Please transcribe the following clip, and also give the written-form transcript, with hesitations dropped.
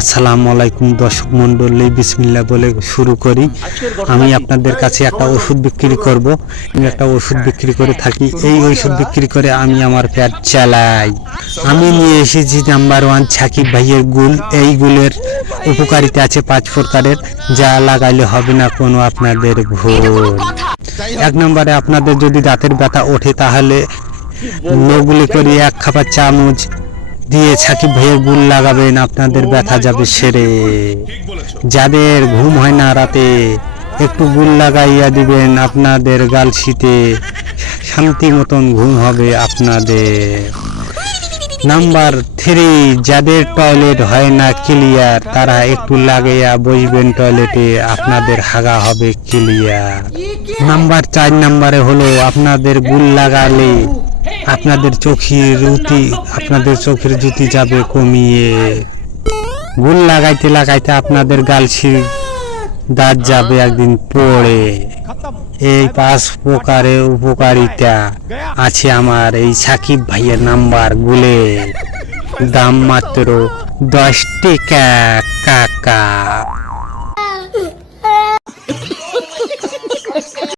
আসসালামু আলাইকুম দর্শক মণ্ডলী, বিসমিল্লাহ বলে শুরু করি। আমি আপনাদের কাছে একটা ওষুধ বিক্রি করব। আমি একটা ওষুধ বিক্রি করে থাকি। এই ওষুধ বিক্রি করে আমি আমার পেট চালাই। আমি নিয়ে এসেছি নাম্বার 1 সাকিব ভাইয়ের গুল। এই গুলের উপকারিতা আছে 5 প্রকারের, যা লাগাইলে হবে না কোনো আপনাদের ভুল। 1 নম্বরে আপনাদের যদি দাঁতের ব্যথা ওঠে তাহলে নগুলি করে 1 খাবার চামচ দিয়ে সাকিব ভাইয়ের গুল লাগাবেন, আপনাদের ব্যথা যাবে সেরে। যাদের ঘুম হয় না রাতে, একটু গুল লাগাইয়া দিবেন, আপনাদের গাল শীতে শান্তি মতন ঘুম হবে আপনাদের। নাম্বার 3, যাদের টয়লেট হয় না ক্লিয়ার, তারা একটু লাগাইয়া বসবেন টয়লেটে, আপনাদের হাগা হবে ক্লিয়ার। নাম্বার 4 নম্বরে হলো আপনাদের গুল লাগালে আপনাদের চোখের জ্যোতি যাবে কমিয়ে। গুল লাগাইতে লাগাইতে আপনাদের গালসির দাঁত যাবে একদিন পড়ে। এই 5 প্রকারের উপকারিতা আছে আমার এই সাকিব ভাইয়ের নাম্বার গুলে। দাম মাত্র 10 টাকা কাকা।